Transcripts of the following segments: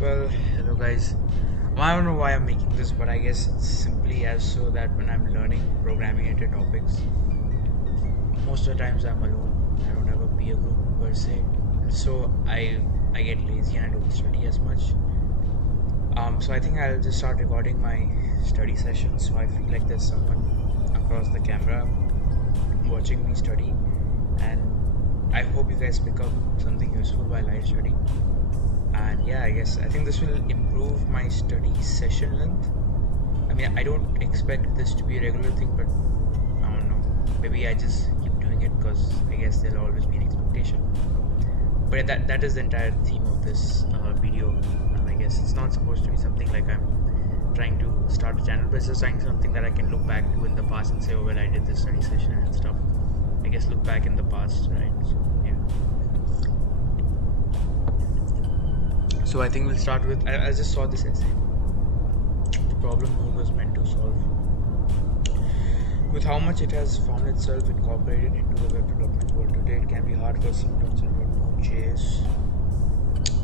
Well, hello guys. I don't know why I'm making this, but I guess it's simply as so that when I'm learning programming related topics, most of the times I'm alone. I don't have a peer group per se, so I get lazy and I don't study as much. So I think I'll just start recording my study sessions, so I feel like there's someone across the camera watching me study, and I hope you guys pick up something useful while I study. And yeah, I think this will improve my study session length. I mean, I don't expect this to be a regular thing, but I don't know, maybe I just keep doing it because I guess there'll always be an expectation. But that is the entire theme of this video. I guess it's not supposed to be something like I'm trying to start a channel, but it's just trying something that I can look back to in the past and say, oh well, I did this study session and stuff. I guess look back in the past, right? So yeah. So I think we'll start with, I just saw this essay. The problem Node was meant to solve. With how much it has found itself incorporated into the web development world today, it can be hard for some to understand what Node.js,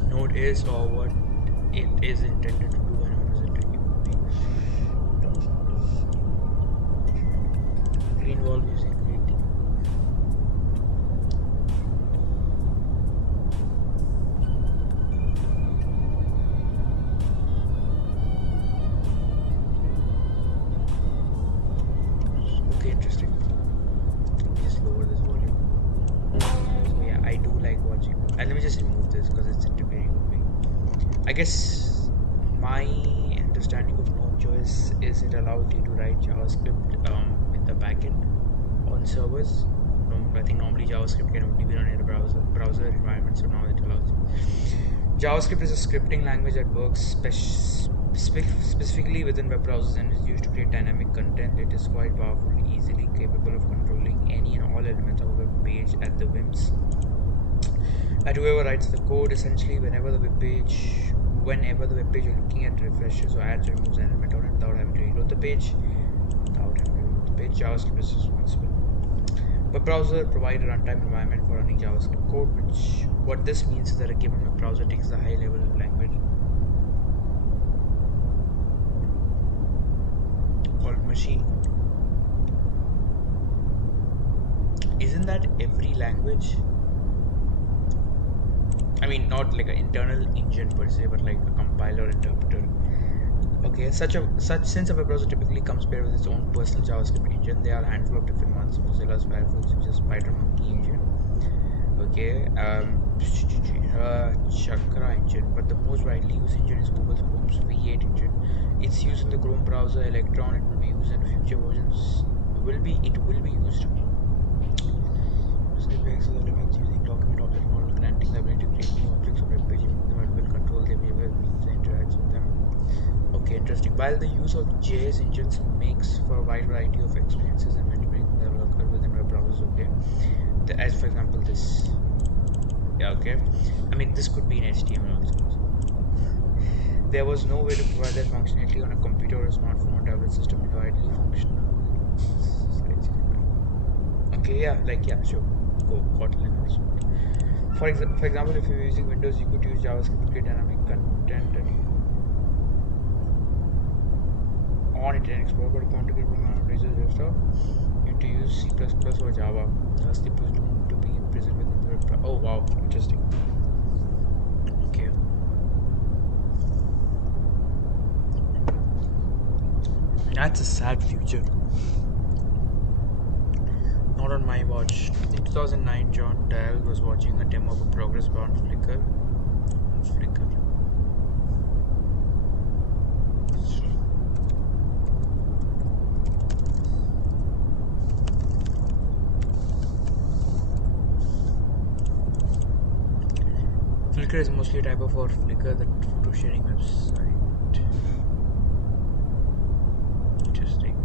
Node is, or what it is intended to do and what is it to be. Green wall using creative. Okay, interesting. Let me just lower this volume. So yeah, I do like watching. And let me just remove this because it's interfering with me. I guess my understanding of Node.js is it allows you to write JavaScript in the backend on servers. I think normally JavaScript can only be run in a browser environment, so now it allows you. JavaScript is a scripting language that works specifically within web browsers and is used to create dynamic content. It is quite powerful, easily capable of controlling any and all elements of a web page at the whims at whoever writes the code. Essentially, whenever the web page you're looking at refreshes or adds or removes an element on it without having to reload the page, JavaScript is responsible. Web browser provide a runtime environment for running JavaScript code, what this means is that a given web browser takes the high level language called machine code. Isn't that every language? I mean, not like an internal engine per se, but like a compiler interpreter. Okay, since a web browser typically comes paired with its own personal JavaScript engine, there are a handful of different ones. Mozilla's Firefox uses SpiderMonkey engine. Okay, Chakra engine, but the most widely used engine is Google Chrome's V8 engine. It's used in the Chrome browser, Electron. It will be used in future versions. It will be used. Elements using document object model, granting the ability to create new objects of web page, remove them, and will control their behavior means interacts with them. Okay, interesting. While the use of JS engines makes for a wide variety of experiences and many things that will occur within web browsers, okay. As for example, this. Yeah, okay. I mean, this could be in HTML also. There was no way to provide that functionality on a computer or a smartphone or tablet system in widely functional. Okay, yeah, sure. Go Kotlin also. For example, if you're using Windows, you could use JavaScript to create dynamic content and on Internet Explorer, but if you want to create pages and stuff, you need to use C++ or Java. JavaScript is doomed to be imprisoned within the web. Oh wow, interesting. Okay. That's a sad future. Not on my watch. In 2009, John Dial was watching a demo of a progress bar on Flickr. Flickr is mostly a typo for Flickr, the photo sharing website. Interesting.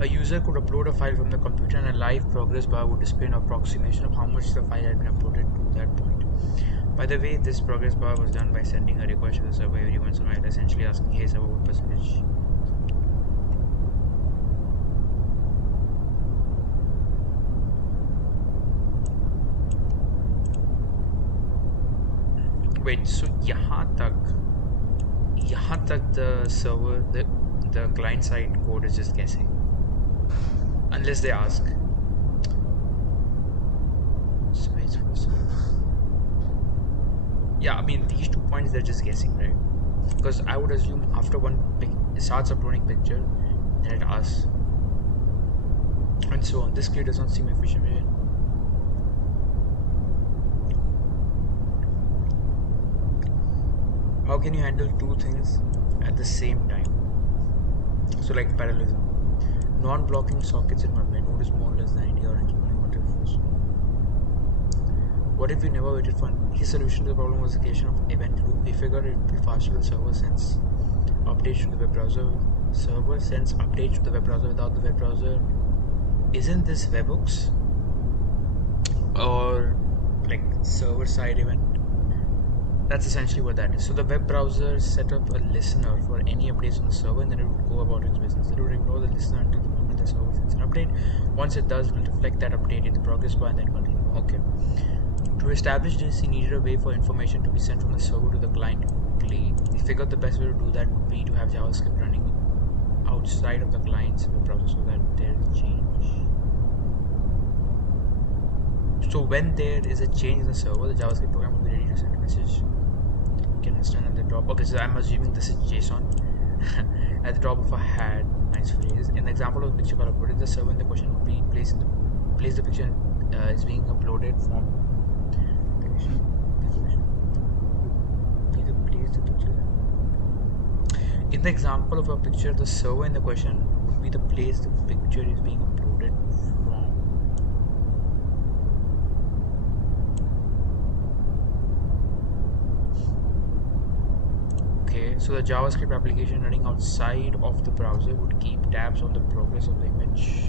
A user could upload a file from the computer and a live progress bar would display an approximation of how much the file had been uploaded to that point. By the way, this progress bar was done by sending a request to the server every once in a while, essentially asking, hey server, what percentage Wait, so यहाँ तक the server, the client side code is just guessing unless they ask. So it's for server. Yeah, I mean these 2 points they're just guessing, right? Because I would assume after it starts uploading picture, then it asks, and so on. This clear does not seem efficient. How can you handle two things at the same time? So like parallelism. Non-blocking sockets in one way. Node is more or less the idea or exploring what if. What if we never waited for his solution to the problem was the creation of event loop? We figured it would be faster to the server sends updates to the web browser. Server sends updates to the web browser without the web browser. Isn't this webhooks? Or like server side event? That's essentially what that is. So the web browser set up a listener for any updates on the server, and then it would go about its business. It would ignore the listener until the moment the server sends an update. Once it does, it will reflect that update in the progress bar and then continue. Okay. To establish this, he needed a way for information to be sent from the server to the client quickly. We figured the best way to do that would be to have JavaScript running outside of the client's web browser so that there is a change. So when there is a change in the server, the JavaScript program will be ready to send a message. You can understand at the top. Okay, so I'm assuming this is JSON. At the top of a hat, nice phrase. In the example of the picture file uploaded, the server in the question would be place the picture is being uploaded from. In the example of a picture, the server in the question would be the place the picture is being uploaded from. Okay, so the JavaScript application running outside of the browser would keep tabs on the progress of the image.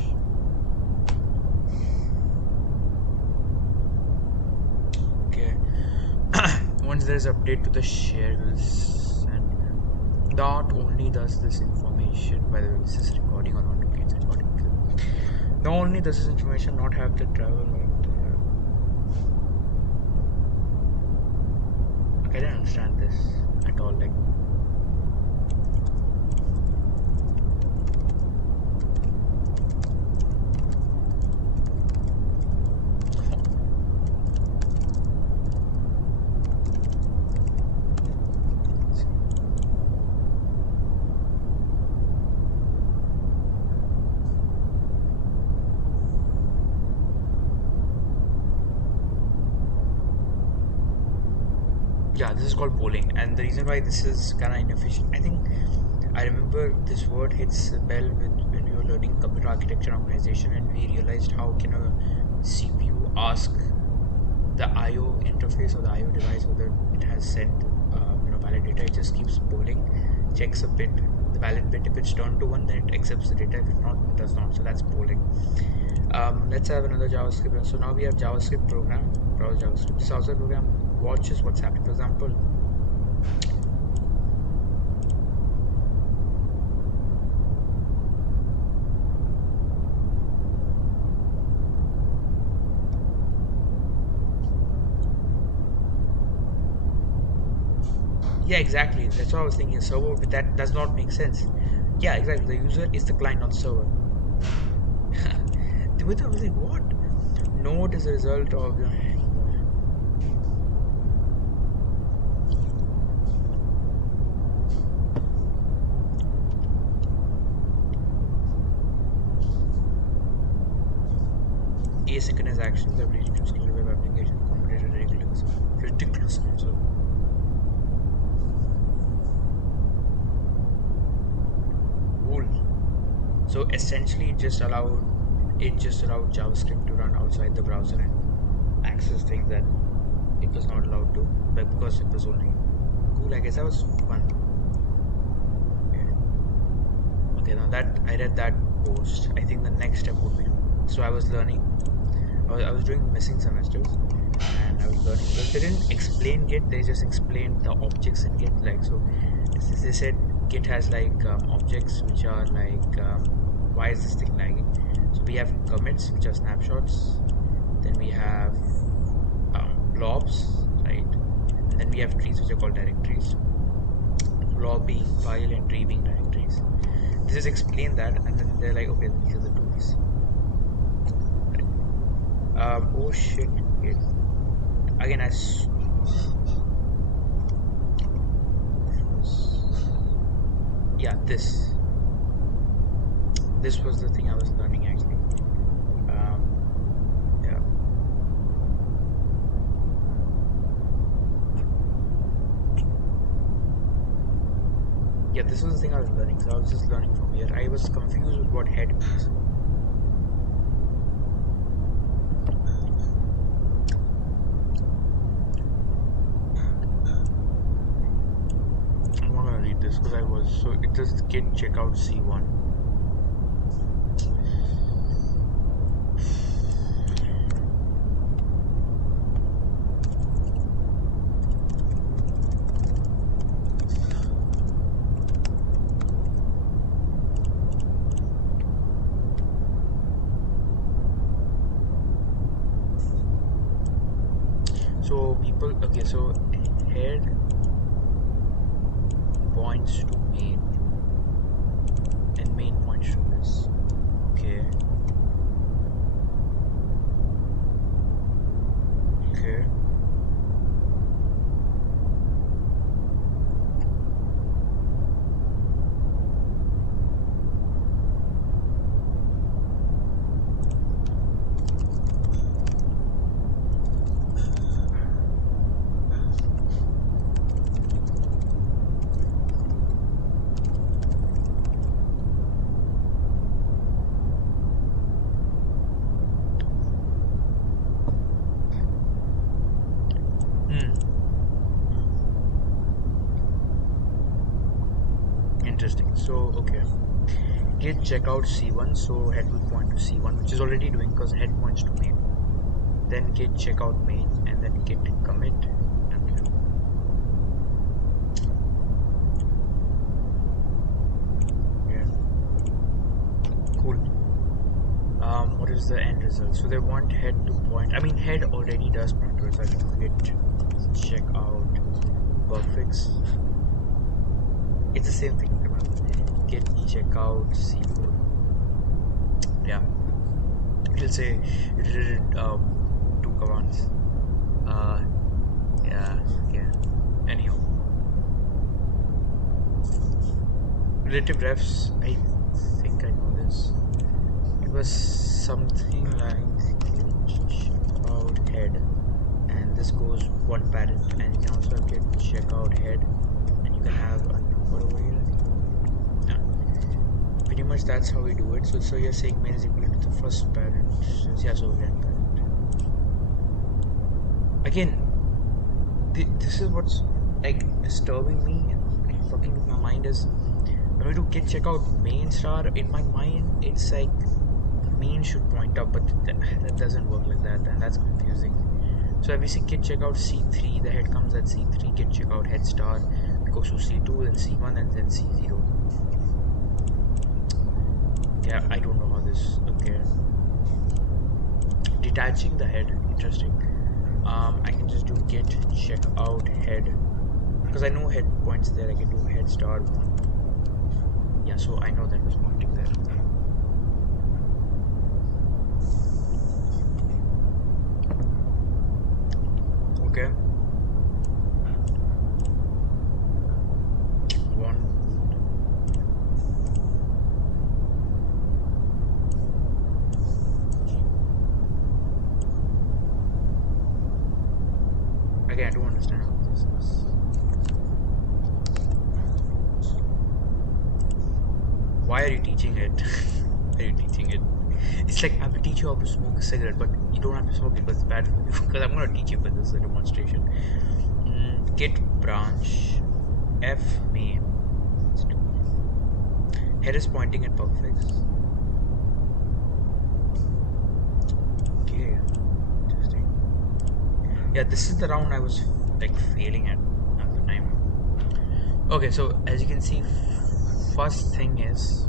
Okay. Once there is update to the shares, and not only does this information, by the way, this is recording or not? Okay, it's recording. Not only does this information not have the travel. Okay, I didn't understand this at all. Like. Yeah, this is called polling, and the reason why this is kind of inefficient, I think I remember this word hits a bell when we were learning computer architecture and organization, and we realized how can a CPU ask the I/O interface or the I/O device whether it has sent valid data. It just keeps polling, checks a bit, the valid bit. If it's turned to 1, then it accepts the data. If it's not, it does not. So that's polling. Let's have another JavaScript. So now we have JavaScript program, browser JavaScript. This browser program watches what's happening. For example, yeah, exactly. That's what I was thinking. A server, but that does not make sense. Yeah, exactly. The user is the client, not the server. I was like, what? Node is a result of the. Asynchronous actions that lead to scale web application accommodated ridiculous amounts of. Cool. So essentially, it just allowed JavaScript to run outside the browser and access things that it was not allowed to, but because it was only cool. I guess that was fun. Okay, now that I read that post, I think the next step would be. So I was learning. I was doing missing semesters, and I was learning. But they didn't explain Git; they just explained the objects in Git. Like so, they said Git has like objects which are like why is this thing lagging? So we have commits which are snapshots. Then we have blobs, right? And then we have trees which are called directories. Raw being file and tree being directories. They just explain that, and then they're like, okay, these are the tools. Oh shit! Again, yeah, this was the thing I was learning actually. Yeah. Yeah, this was the thing I was learning. So I was just learning from here. I was confused with what head means. I'm not gonna read this because I was so it just git checkout C1. So people, okay, so head points to main and main points to this. Okay. Okay. Interesting. So okay. Git checkout C1, so head will point to C1, which is already doing because head points to main. Then git checkout main, and then git commit. Yeah. Cool. What is the end result? So they want head to point. I mean, head already does point to it. So I can git checkout perfects. It's the same thing. Remember, git checkout C4. Yeah. It'll say it did two commands. Yeah. Anyhow, relative refs. I think I know this. It was something like checkout head, and this goes one parent, and you can also get checkout head, and you can have a number over here. Yeah. Pretty much that's how we do it. So you're saying main is equal to the first parent. Yeah, so we get parent. Again, this is what's like disturbing me and like fucking with my mind is when we do git checkout main star, in my mind it's like main should point up, but that doesn't work like that, and that's confusing. So if we see git checkout C3, the head comes at C3, git checkout head star goes to C2, then C1, and then C0. Yeah, I don't know how this. Okay, detaching the head, interesting. I can just do git checkout head because I know head points there. I can do head star 1. Yeah, so I know that was pointing there. Okay. 1. Again, I don't understand how this is. Why are you teaching it? Why are you teaching it? It's like I will teach you how to smoke a cigarette, but you don't have to smoke it because it's bad for you. Because I'm gonna teach you, but this is a demonstration. Git branch F main. Head is pointing at perfects. Okay, interesting. Yeah, this is the round I was like failing at the time. Okay, so as you can see, first thing is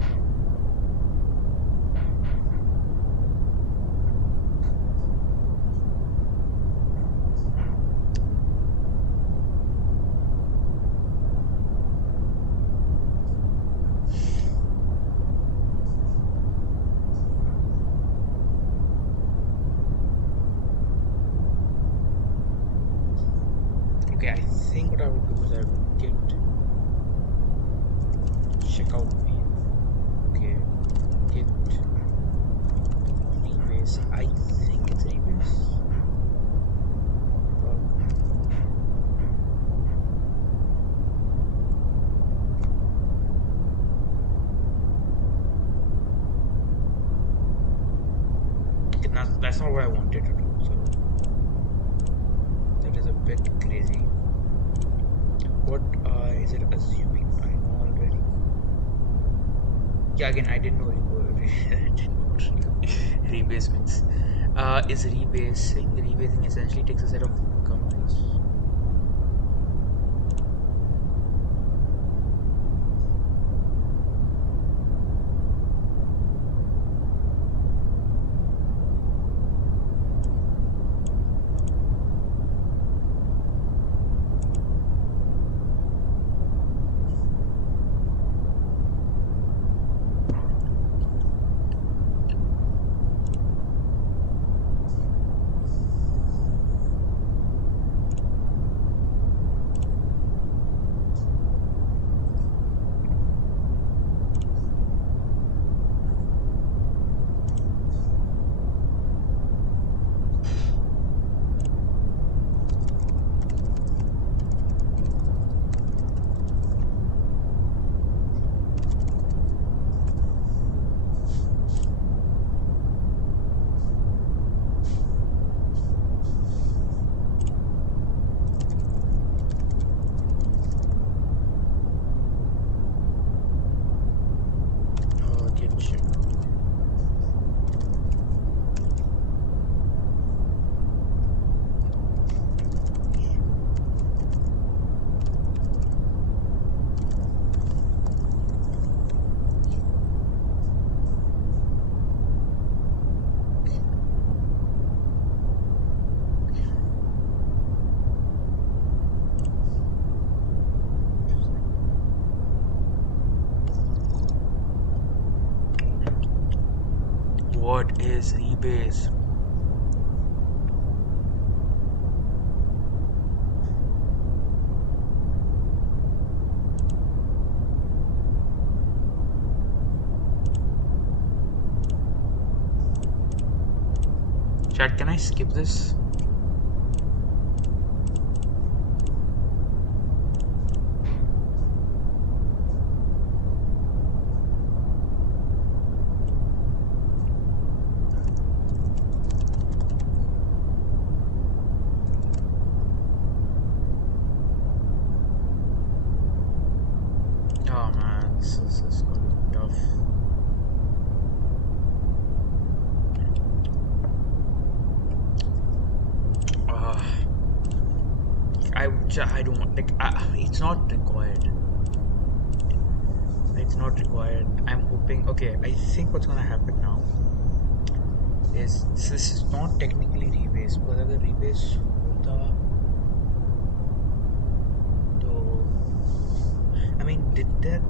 think what I would do is I would get checkout mail. Okay, get rebase. I think it's rebase. Okay, that's not what I wanted to do. So that is a bit crazy. What is it assuming I know already? Yeah, again, I didn't know I didn't know what rebase means. Is rebasing essentially takes a set of comments. Get shit. What is rebase? Chat, can I skip this? Oh man, this is gonna be tough. I don't like. It's not required. It's not required. I'm hoping. Okay, I think what's gonna happen now is this is not technically rebase because अगर rebase होता तो I mean did that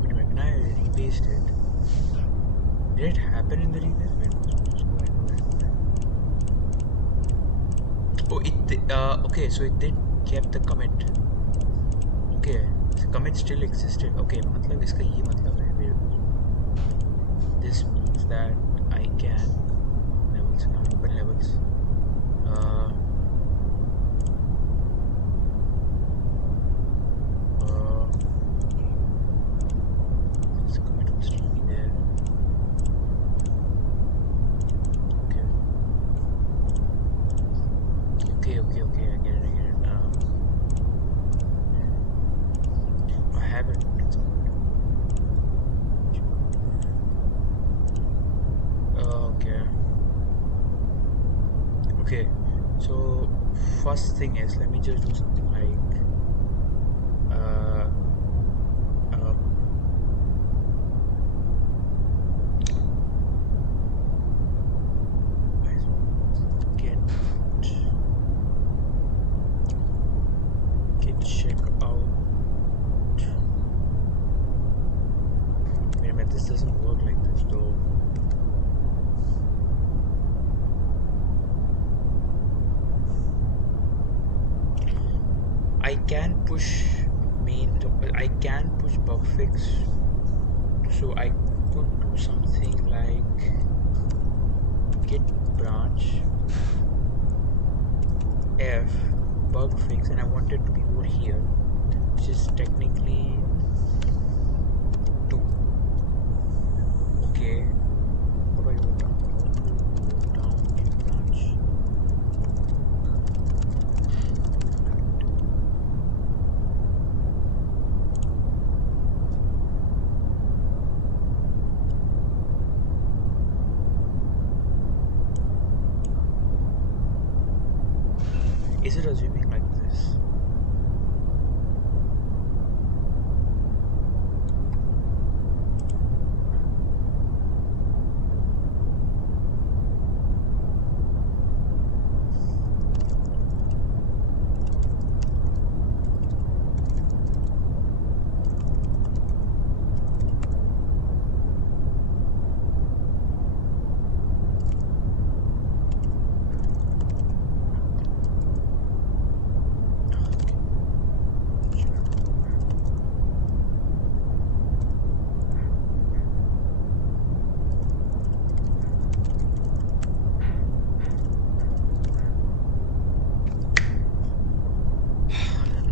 wait a minute, when I rebased it, did it happen in the rebase? Wait, oh okay, so it did kept the commit. Okay, the commit still existed. Okay, मतलब इसका ये मतलब है. This means that I can levels now open levels. This commit will still be there. Okay. I get it. I have it. It's good. Okay. So first thing is, let me just do something like get check out. Wait a minute, this doesn't work like this though. I can push I can push bug fix, so I could do something like git branch f bug fix, and I want it to be over here, which is technically 2. Okay, how do I go down? Down git branch. Is it assuming like this?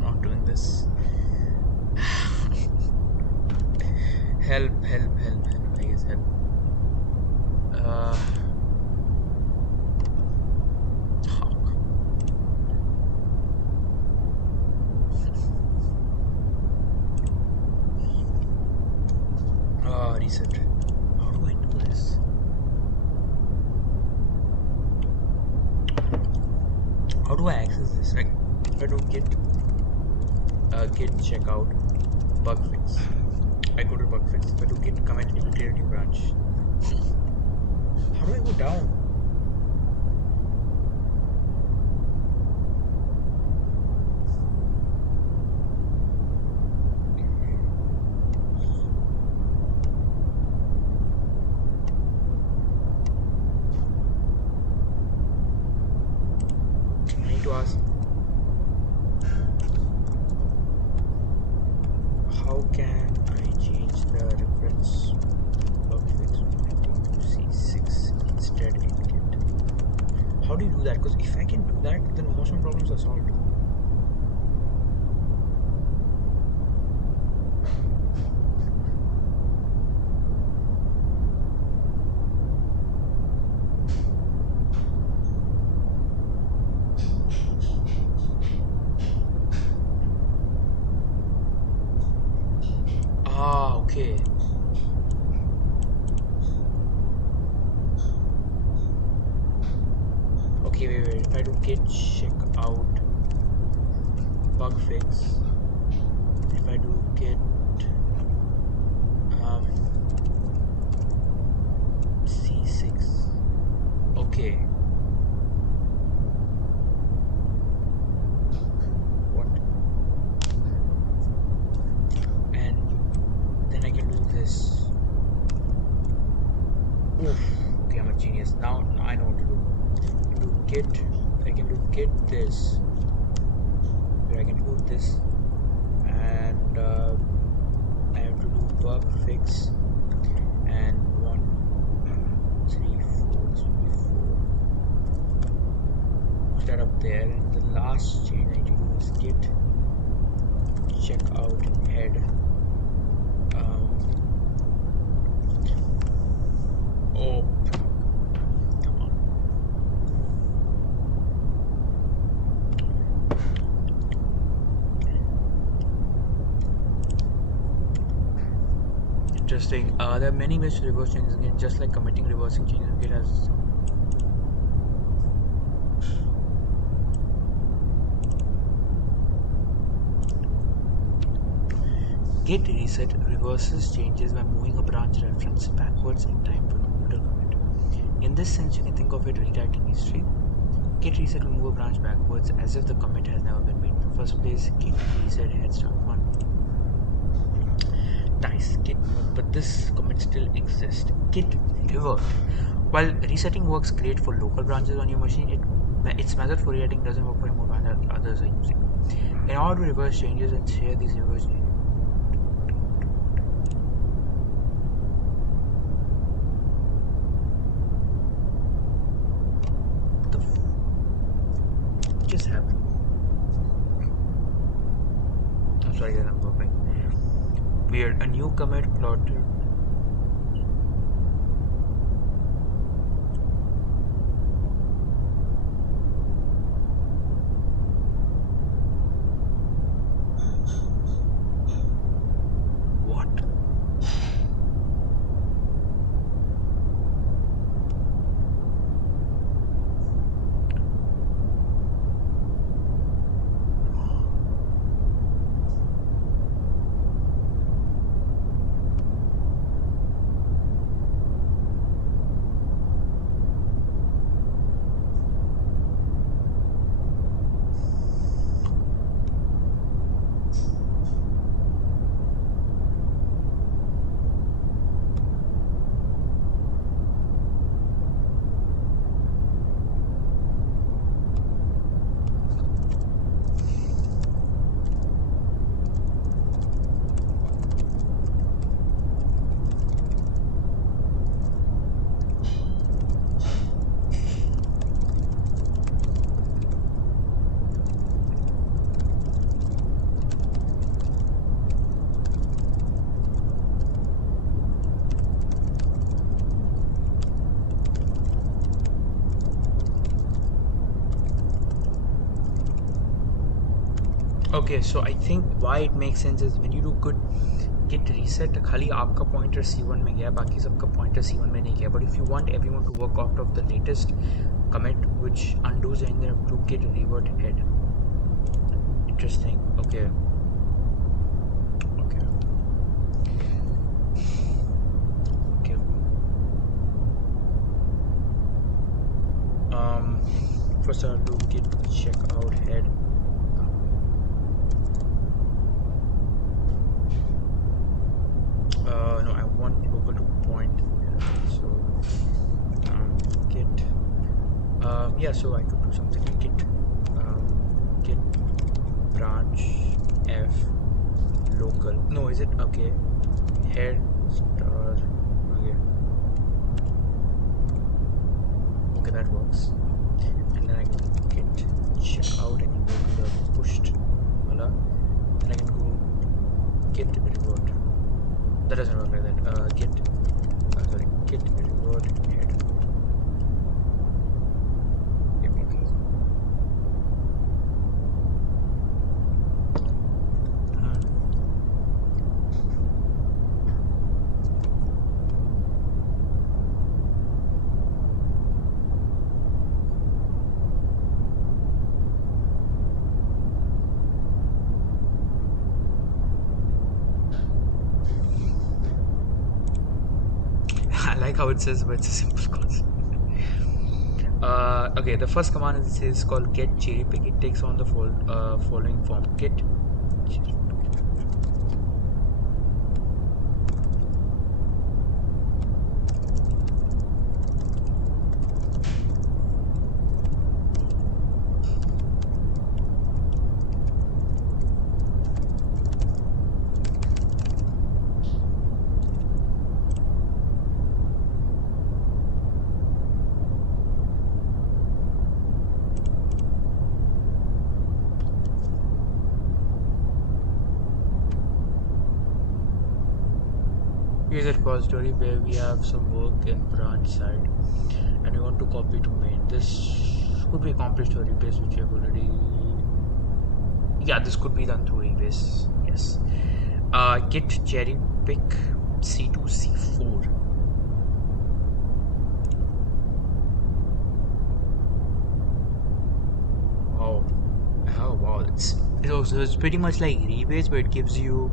Not doing this. Help, I guess help. Uh, reset. How do I do this? How do I access this? Like, if I do git checkout bug fix, I go to bug fix. If I do git commit, it will create a new branch. How do I go down? I need to ask, how can I change the reference bug fix to C6 instead in git? How do you do that? Because if I can do that, then most of my problems are solved. Ah, okay. Okay, wait. If I do git check out bug fix, if I do git C6, okay. What? And then I can do this. Oof. Okay, I'm a genius. Now I know what to do. I can do git this, where I can do this, and I have to do bug fix, and 1 3 4 3 4. Put that up there, and the last change I need to do is git check out head. Oh, come on. Interesting. There are many ways to reverse changes again, just like committing reversing changes. Git has some. Git reset reverses changes by moving a branch reference backwards in time to an older commit. In this sense, you can think of it rewriting history. Git reset will move a branch backwards as if the commit has never been made. In the first place, git reset head start 1. Nice, git move, but this commit still exists. Git revert. While resetting works great for local branches on your machine, its method for rewriting doesn't work for remote branches that others are using. In order to reverse changes and share these reverse changes. What the just happened? I'm sorry guys, I'm burping. Weird. A new commit plotted. What? Okay, so I think why it makes sense is when you do good git reset, खाली आपका pointer C1 में गया, बाकी सबका pointer C1 में नहीं गया. But if you want everyone to work out of the latest commit which undoes and then to git revert head. Interesting. Okay. Okay. Okay. First I'll do git check out head. No, I want local to point. So git. Yeah, so I could do something like git. Git branch f local. No, is it okay? Head star. Okay. Okay, that works. And then I can git check out. I can go to the pushed. Voila. And I can go git revert. That doesn't work like that. Git revert head. Yep, okay. I like how it says, but it's a simple concept. Okay, the first command is called get cherry pick. It takes on the following form: get. Here's a repository where we have some work in branch side and we want to copy to main. This could be accomplished to a rebase which we have already. Yeah, this could be done through rebase. Yes. Git cherry pick C2 C4. Wow. Oh wow, it's pretty much like rebase, but it gives you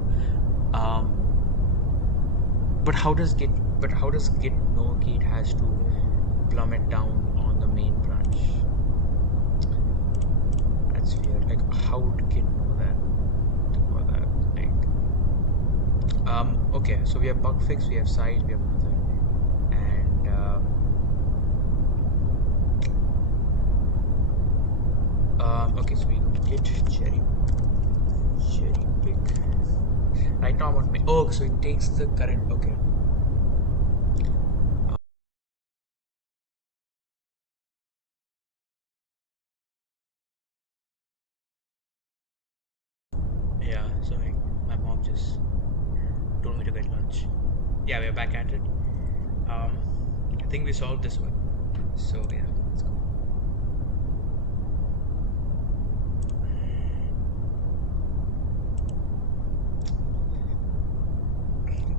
But how does Git know that it has to plummet down on the main branch? That's weird. Like, how would Git know that? For that, like, okay. So we have bug fix, we have size, we have another, and okay. So we do git cherry Right now I'm on. Oh, so it takes the current. Okay. Yeah. Sorry, my mom just told me to get lunch. Yeah, we're back at it. I think we solved this one. So yeah, let's go.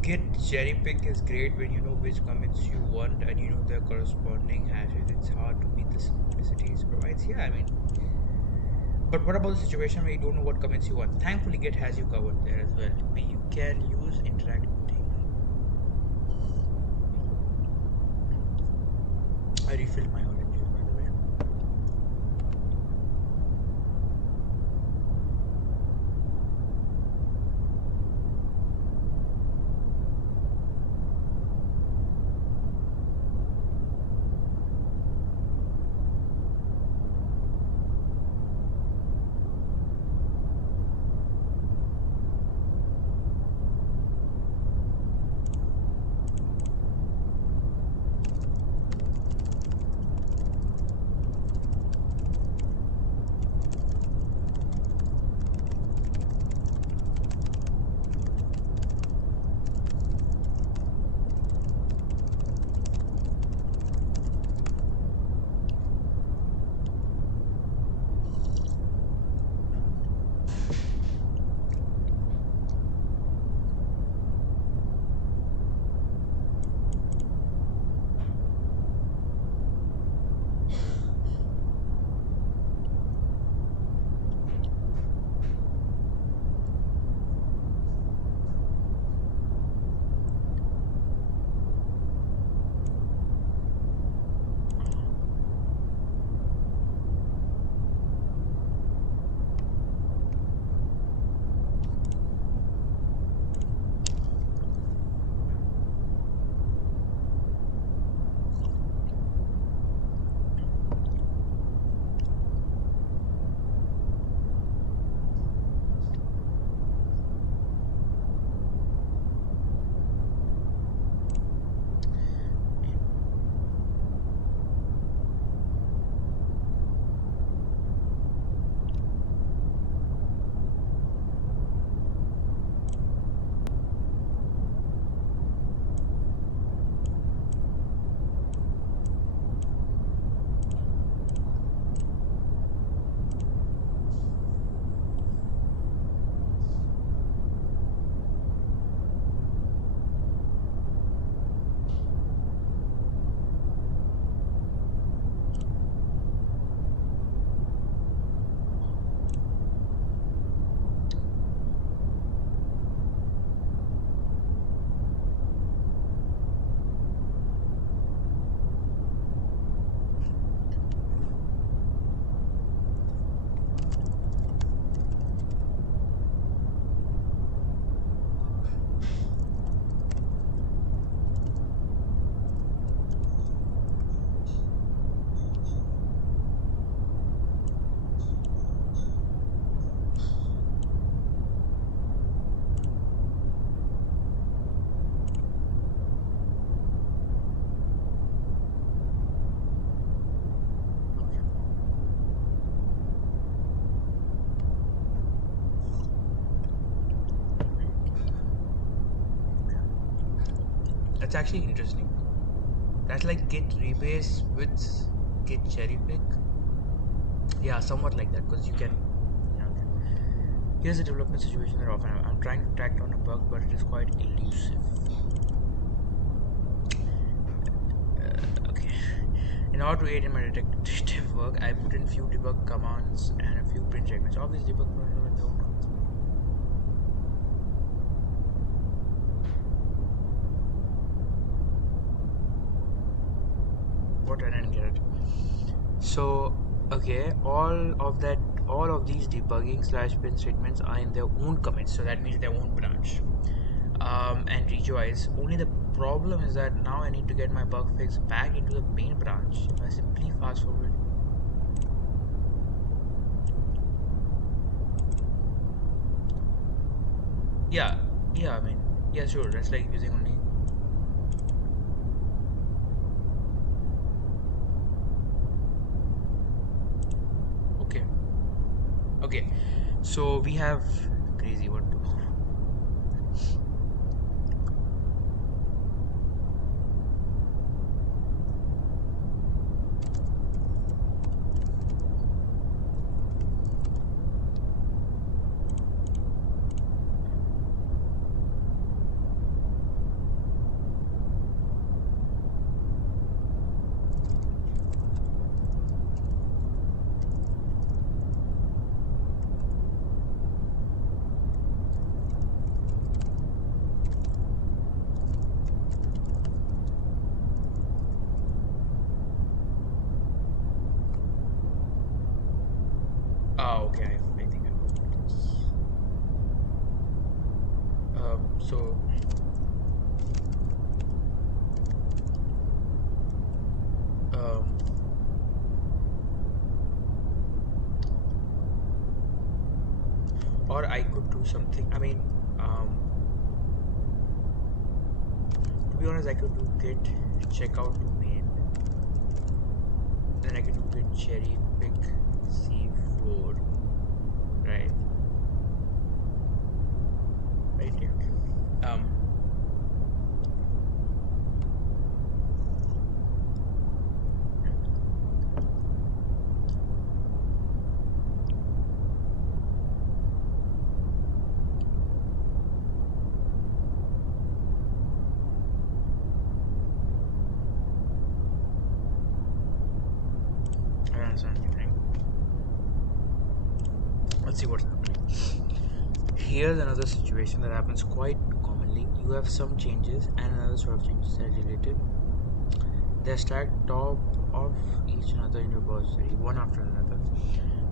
Git cherry pick is great when you know which commits you want and you know their corresponding hashes. It's hard to beat the simplicity it provides. Yeah, I mean, but what about the situation where you don't know what commits you want? Thankfully, Git has you covered there as well. You can use interacting. I refilled my oranges, by the way. That's actually interesting. That's like Git rebase with Git cherry pick. Yeah, somewhat like that because you can. You know, here's a development situation that often I'm trying to track down a bug, but it is quite elusive. Okay. In order to aid in my detective work, I put in few debug commands and a few print statements. Obviously, debug commands are their own commands. What I didn't get it. So, okay, all of these debugging slash print statements are in their own commits. So that means their own branch. And reach-wise, only the problem is that now I need to get my bug fix back into the main branch. If I simply fast forward. Yeah, Yeah, I mean, yeah, sure. That's like using only. Okay, okay. So we have crazy. What to? Oh, okay. I think I know what it is. So um, or I could do something. I mean, to be honest, I could do git checkout to main. Then I could do git cherry pick C4. Right. Right. Yeah. I understand what you're saying. Let's see what's happening. Here's another situation that happens quite commonly. You have some changes and another sort of changes that are related. They're stacked top of each another in your repository, one after another.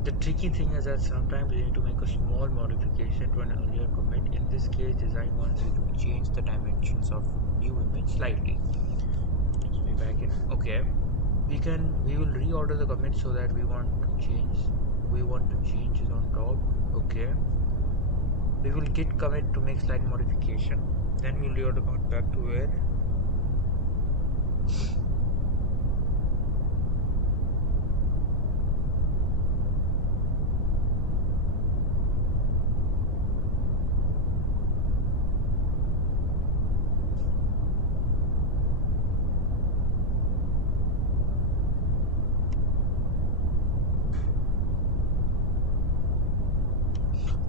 The tricky thing is that sometimes you need to make a small modification to an earlier commit. In this case, design wants you to change the dimensions of new image slightly. So we back in. Okay. We will reorder the commit so that we want to change it on top. Okay. We will git commit to make slight modification. Then we'll reorder commit back to where.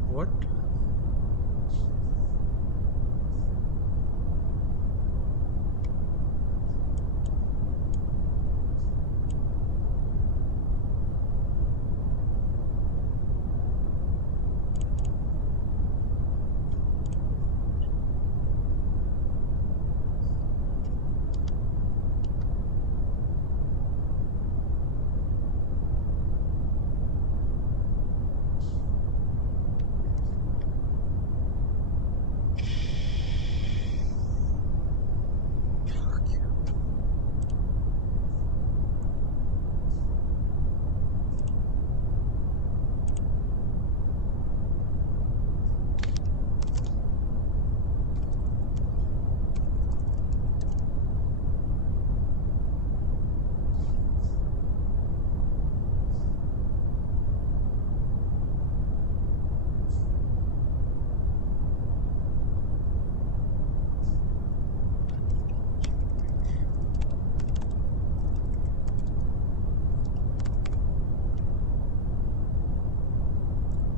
What?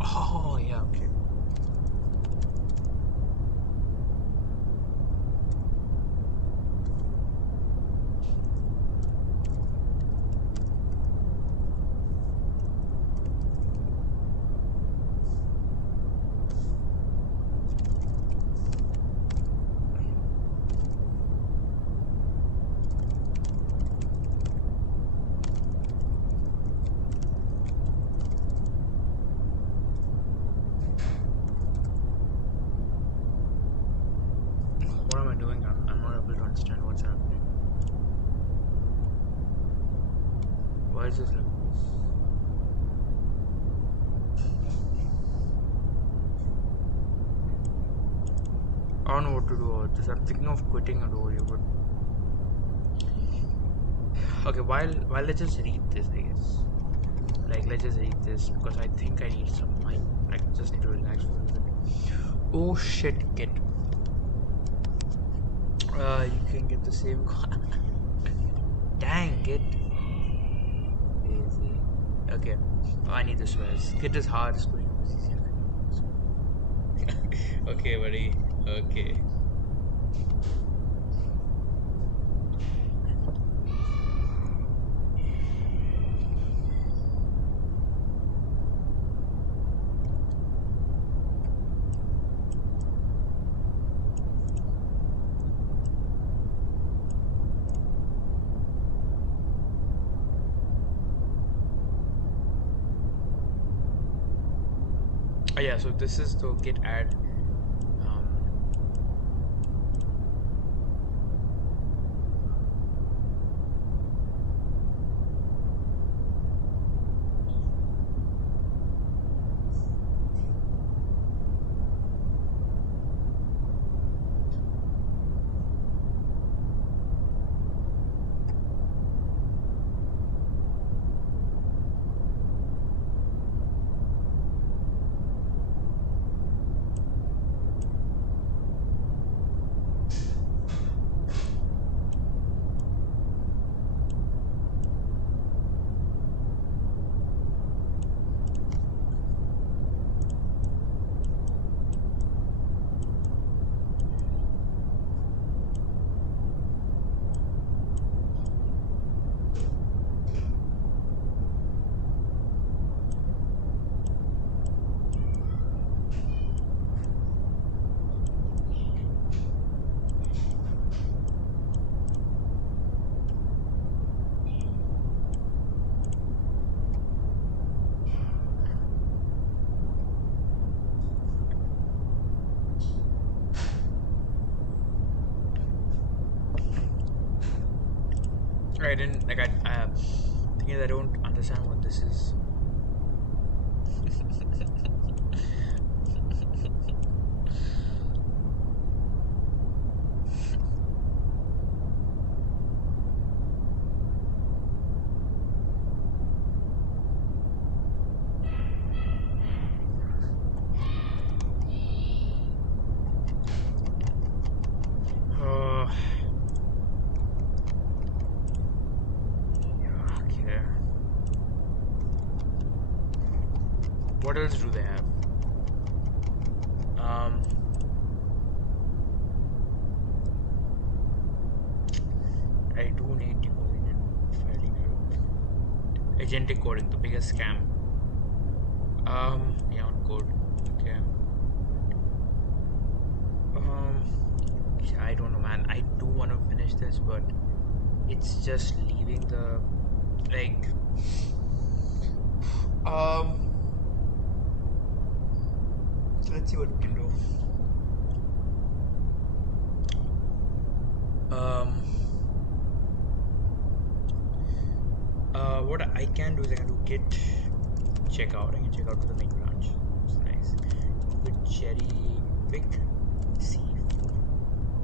Oh, yeah, okay. What am I doing? I'm not able to understand what's happening. Why is this like this? I don't know what to do about this. I'm thinking of quitting Adorio, but okay. While let's just read this, I guess. Like let's just read this because I think I need some mind. Like just need to relax for a little bit. Oh shit, Git. You can get the same. Dang, Git. Easy. Okay. Oh, I need the swears. Git is hard. Schooling was easier. Okay, buddy. Okay. Oh yeah. So this is the Git add. I didn't like. I thing is, I don't understand what this is. Uh, okay. What else do they have? Um, I do need decoding and filing error. Agentic coding, the biggest scam. Yeah, on code. Okay. Yeah, I don't know, man. I do want to finish this, but it's just leaving the like. Um, so let's see what we can do. Um, what I can do is I can do git checkout. I can check out to the main branch. It's nice. With cherry pick C4,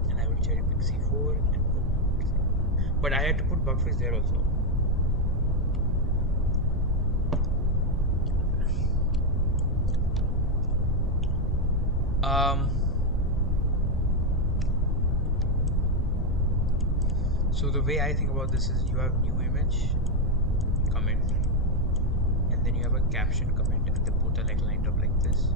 and I will cherry pick C4 and put. But I had to put bug fix there also. So the way I think about this is you have new image comment, and then you have a caption comment, and they both are like lined up like this.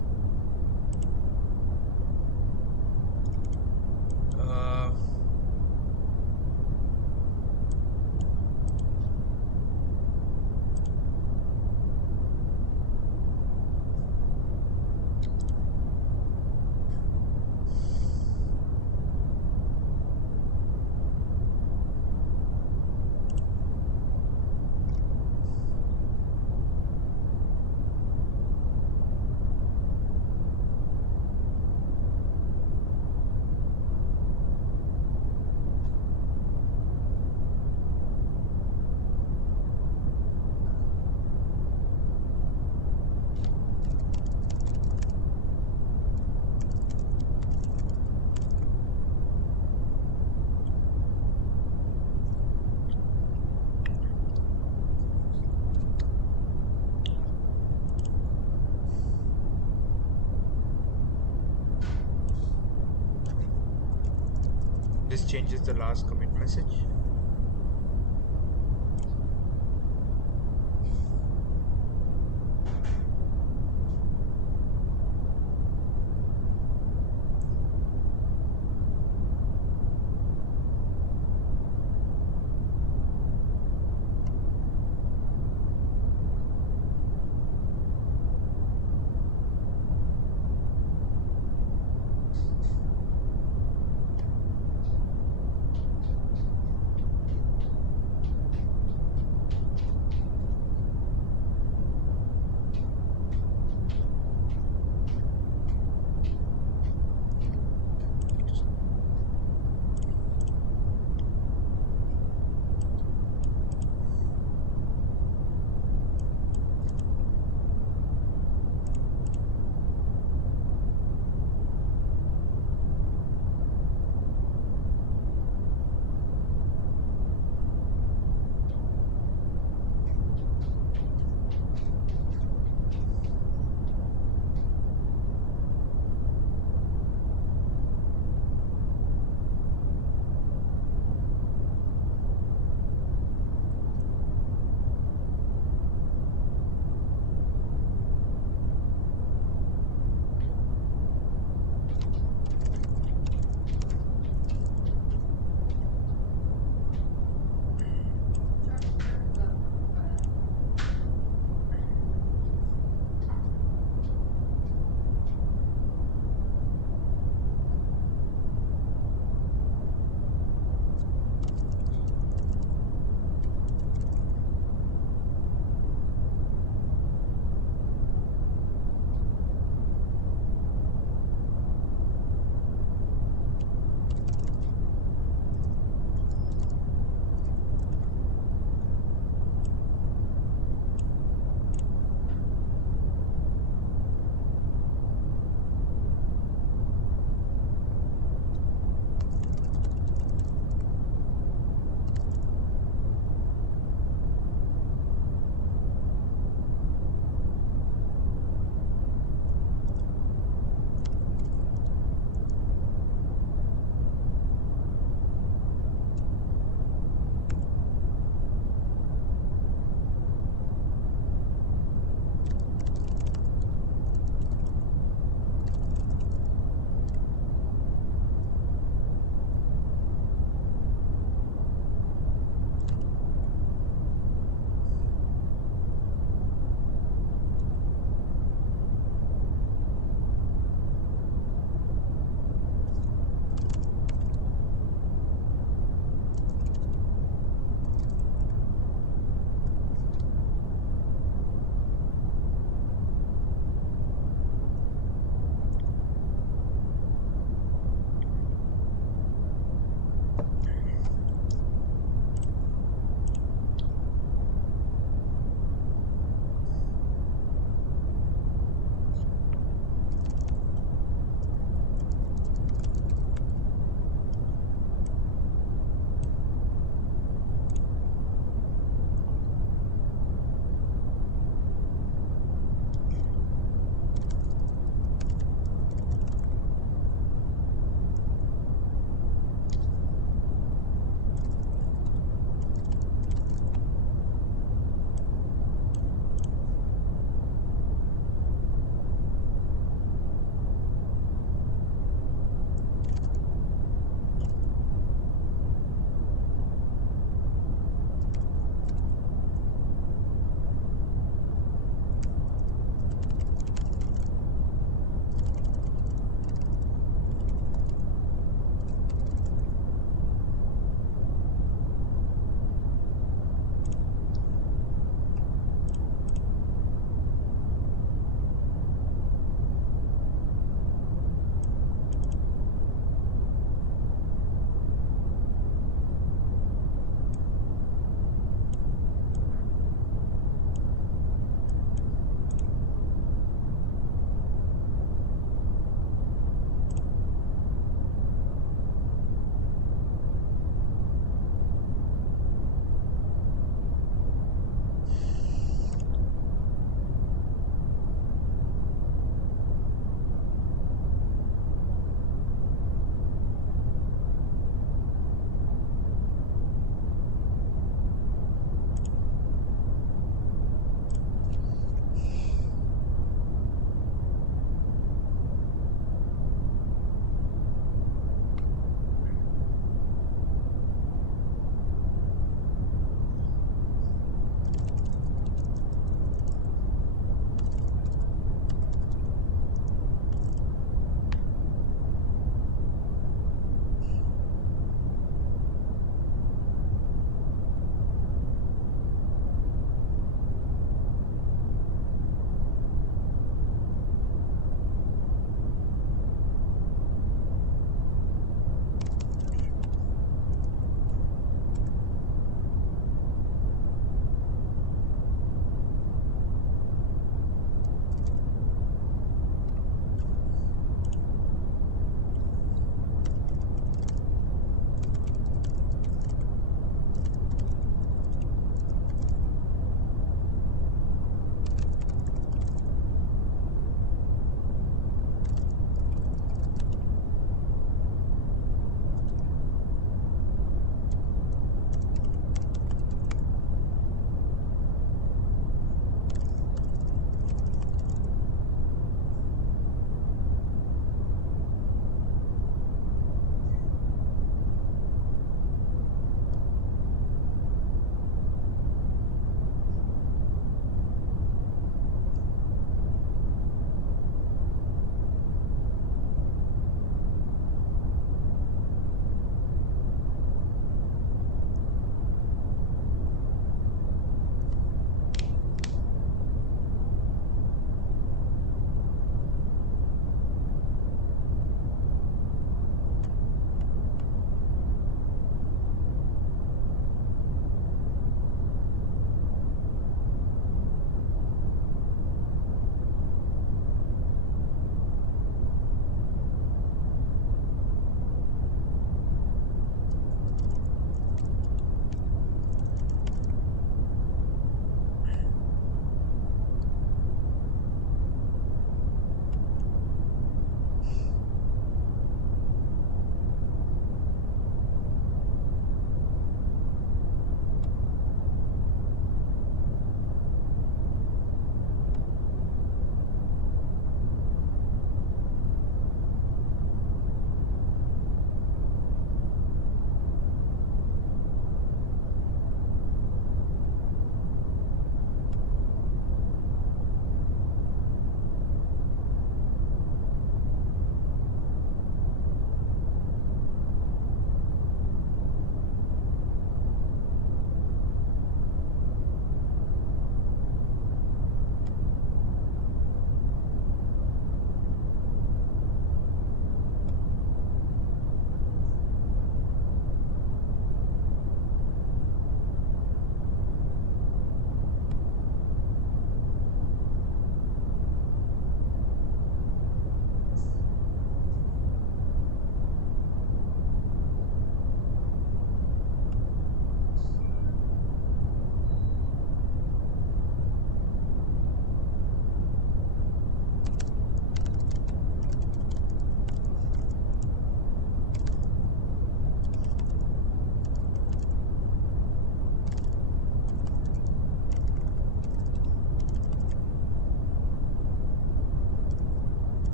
changes the last commit message.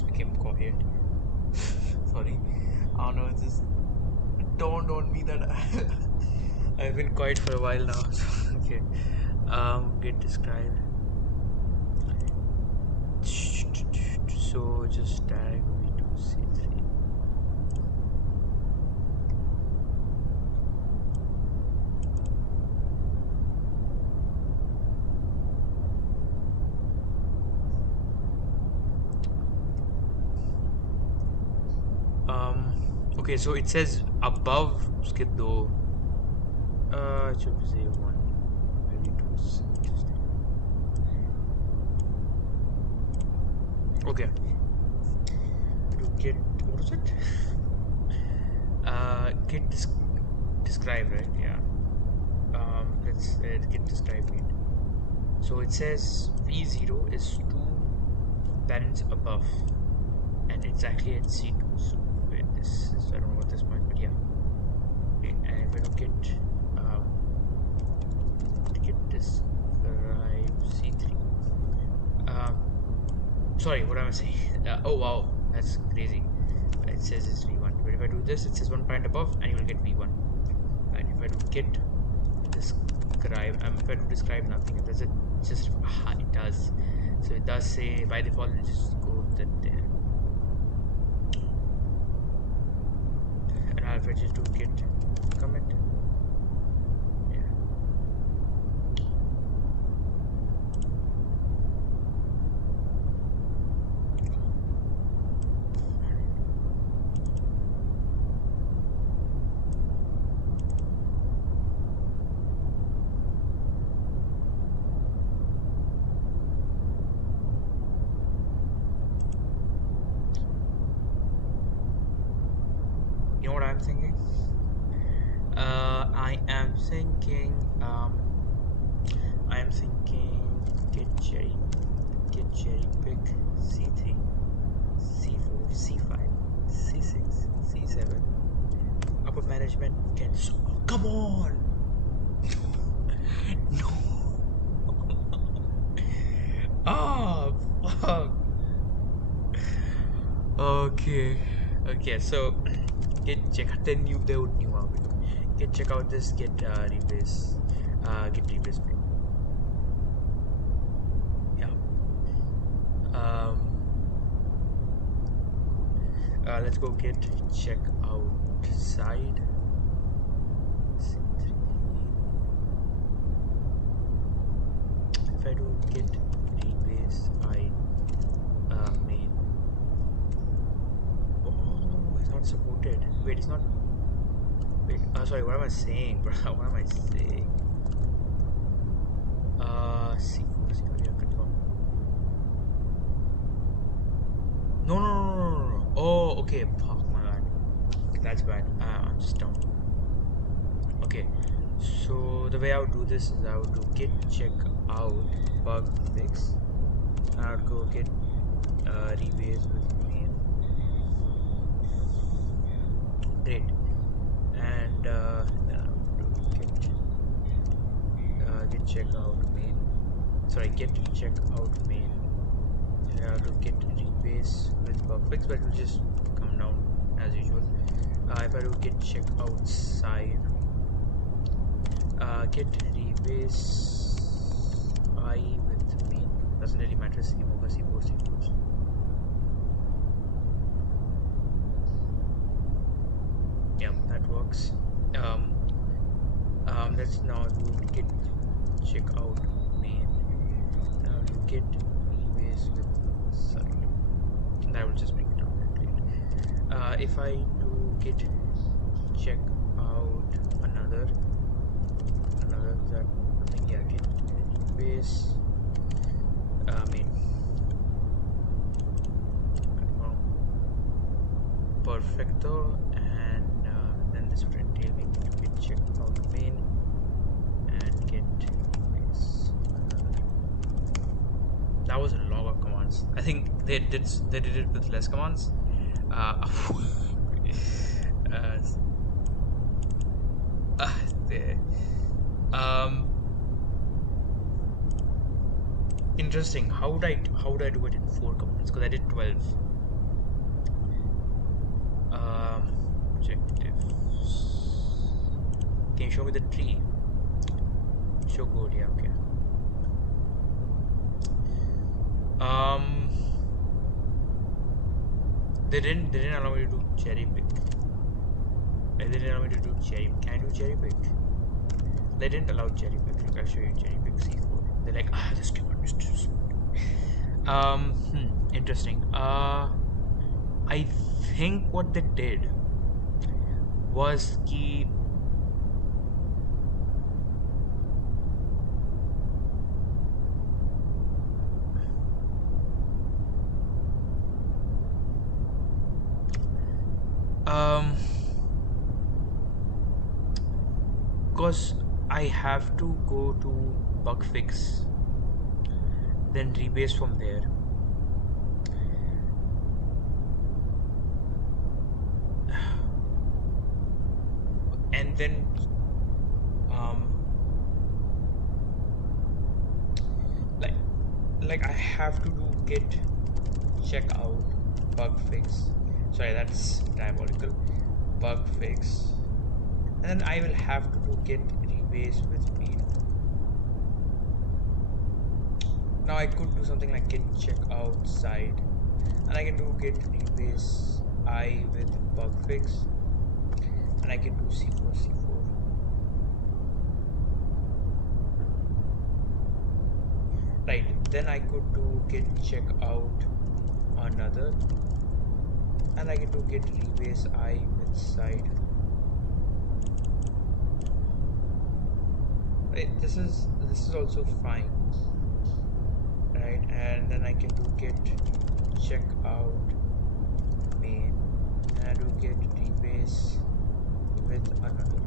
just became quiet. Sorry. I don't know, it's just dawned on me that I've been quiet for a while now. Okay. Get described. So just tag v2c3. Okay, so it says above उसके दो should say one maybe two interesting. Okay, to get what is it? Get describe, right? Yeah. Let's get describe it. So it says v0 is 2 parents above, and it's actually at c2. So wait, this is, I don't know what this means, but yeah. Okay, and if I look at describe c3. Sorry, what am I saying? Oh wow, that's crazy. It says it's v1, but if I do this, it says 1 point above, and you will get v1. And if I do get describe, if I do describe nothing, it does it just it does. So it does say by default, it just go that there. And now if I just do get commit, yeah. You know what I'm thinking? I am thinking get cherry pick C3, C4, C5, C6, C7. Upper management can come on. No. Oh fuck. Okay. Okay, so get check out the new out. Check out this get replace pin. Yeah. Let's go get check outside. If I do get replace I main. Oh, it's not supported. Wait, it's not. Wait, sorry, what am I saying, bro? What am I saying? See, confirm. No. Oh, okay. Fuck, my bad. Okay, that's bad. I'm just dumb. Okay, so the way I would do this is I would do git check out bug fix, and I would go get rebase with main. Great. And then I would do get check out main. Sorry, get check out main. And I have to get rebase with bug fix, but it will just come down as usual. If I do get check outside, get rebase I with main. Doesn't really matter. C over C4 C4. Yeah, that works. Let's now do get check out main. Now do get rebase with side. That will just make it down. If I do get check out another that yeah, get rebase main. Perfecto, and then this would entail me to get check out main and get rebase another. That was a lot of commands. I think they did it with less commands. There. Interesting. How would I do it in 4 commands? Because I did 12. show me the tree. Show code, yeah, okay. They didn't allow me to do cherry pick. They didn't allow me to do cherry. Can I do cherry pick? They didn't allow cherry pick. Look, I'll show you cherry pick C4. They're like, this keyboard is too small. Interesting. I think what they did was कि because I have to go to bug fix, then rebase from there. And then like I have to do git check out bug fix. Sorry, that's diabolical. Bug fix, and then I will have to do git rebase with speed. Now I could do something like git check out side, and I can do git rebase I with bug fix, and I can do C4. Right, then I could do git check out another, and I can do git rebase I with side. Right, this is also fine. Right, and then I can do git check out main, and I do git rebase with another.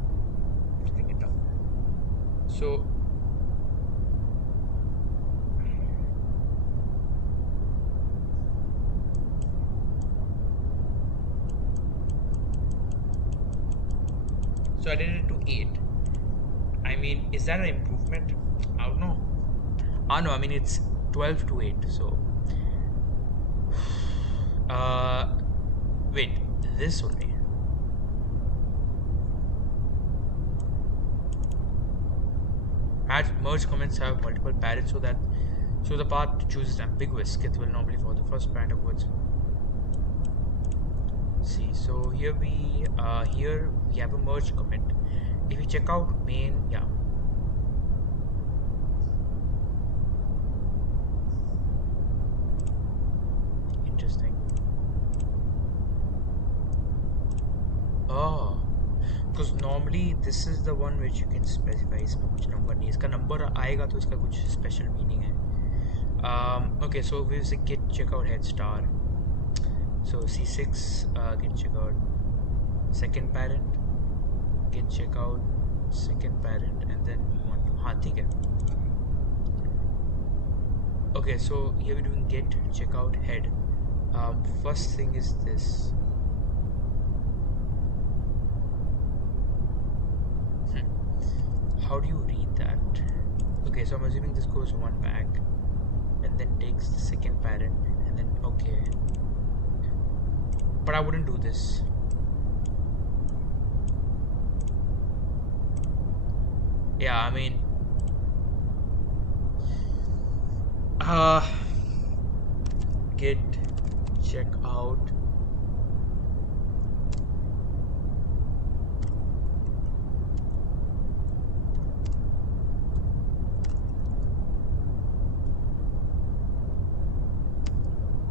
Bring it down. So I did it to 8. I mean, is that an improvement? I don't know. No, I mean it's 12 to 8. So wait, this only. Merge comments have multiple parents so the path to choose is ambiguous. Kit will normally follow the first parent upwards. See, so here we have a merge comment. If you check out main, yeah. Interesting. Oh, because normally this is the one which you can specify. इसमें कुछ number नहीं है. इसका number आएगा तो इसका कुछ special meaning है. Okay, so we will say git checkout head star. So C6 git checkout second parent, git checkout second parent, and then one. हाँ ठीक है. Okay, so here we're doing git checkout head. First thing is this. How do you read that? Okay, so I'm assuming this goes one back and then takes the second parent and then okay. But I wouldn't do this. Yeah, I mean git check out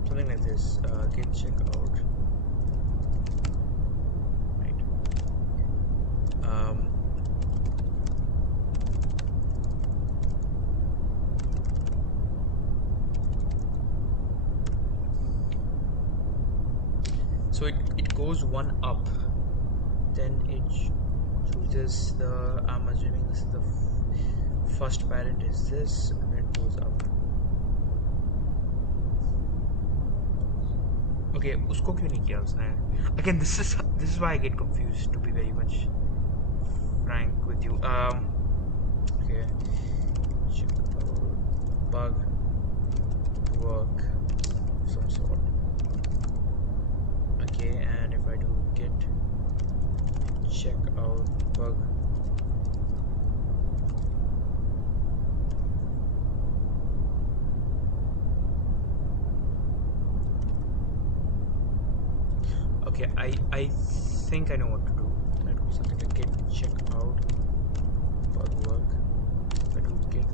something like this. Git check out, right? So it goes one up, then it chooses the, I'm assuming this is the first parent is this, and then it goes up. Okay, उसको क्यों नहीं किया उसने? Again, this is why I get confused, to be very much frank with you. Okay, check out bug work of some sort. Okay, and if I do git check out bug Okay, I think I know what to do. I do something like git check out bug work. If I do git.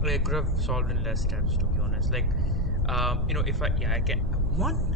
Like, I could have solved in less steps, to be honest. Like, if I yeah I can one.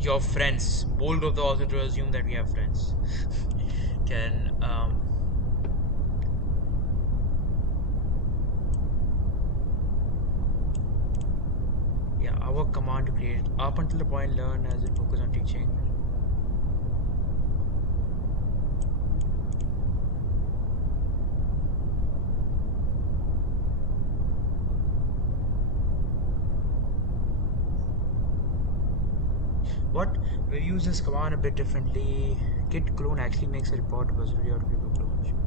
Your friends. Bold of the author to assume that we have friends. Can Yeah, our command create up until the point learn as it focus on teaching. What we use this command a bit differently. Git clone actually makes a report repository out of your local version.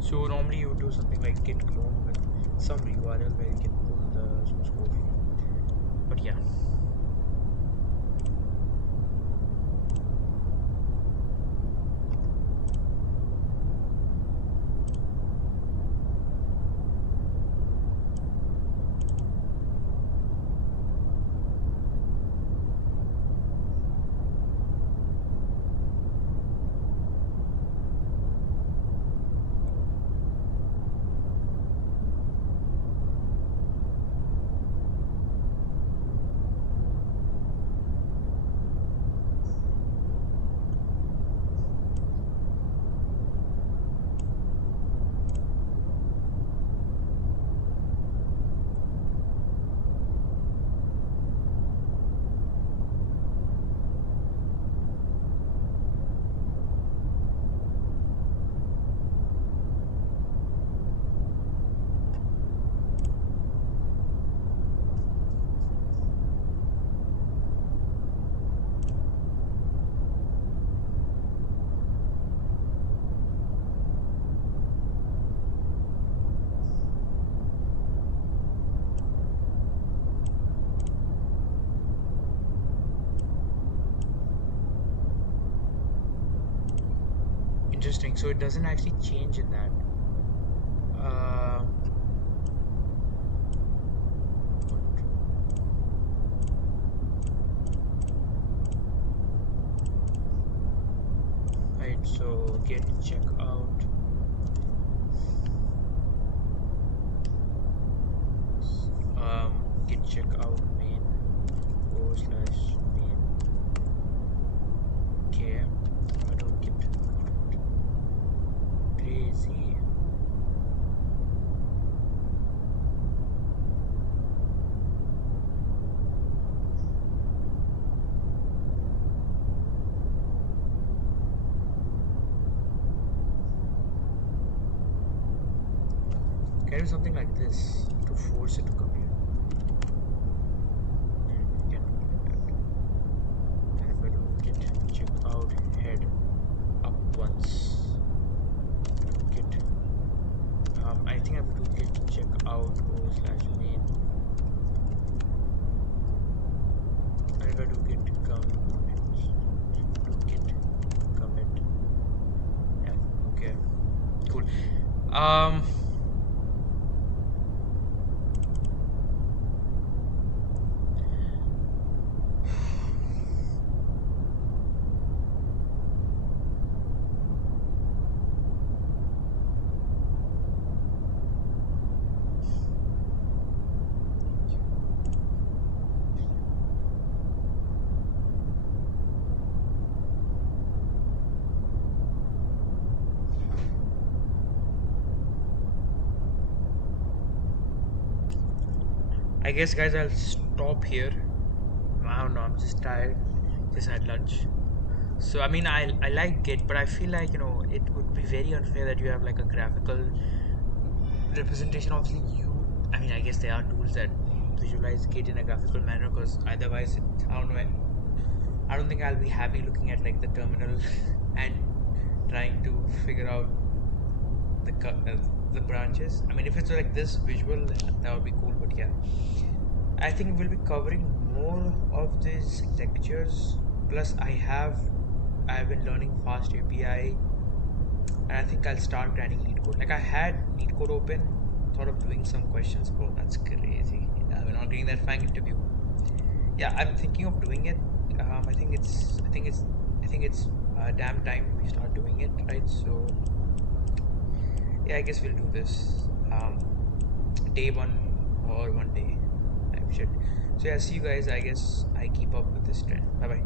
So normally you would do something like git clone with some URL where you can pull the source code from. But yeah. interesting. So it doesn't actually change in that. Uh, right. So get check out. Git check out main o slash main. Okay. I don't get crazy. Can I do something like this to force it to come here? Can do that. And if I do git check out head up once, git I think I have to do git check out o slash main, and if I do git commit, yeah, okay, cool. um I guess, guys, I'll stop here. I don't know, I'm just tired, just had lunch. So I mean, I like Git, but I feel like, it would be very unfair that you have like a graphical representation. Obviously, I mean, I guess there are tools that visualize Git in a graphical manner, because otherwise, I don't know. I don't think I'll be happy looking at like the terminal and trying to figure out the branches. I mean, if it's like this visual, that would be cool. But yeah, I think we'll be covering more of these lectures. Plus, I've been learning fast API, and I think I'll start grinding lead code. Like I had lead code open, thought of doing some questions. Bro, that's crazy. Yeah, we're not getting that FANG interview. Yeah, I'm thinking of doing it. I think it's damn time we start doing it, right? So yeah, I guess we'll do this day one or one day type shit. So yeah, see you guys. I guess I keep up with this trend. Bye bye.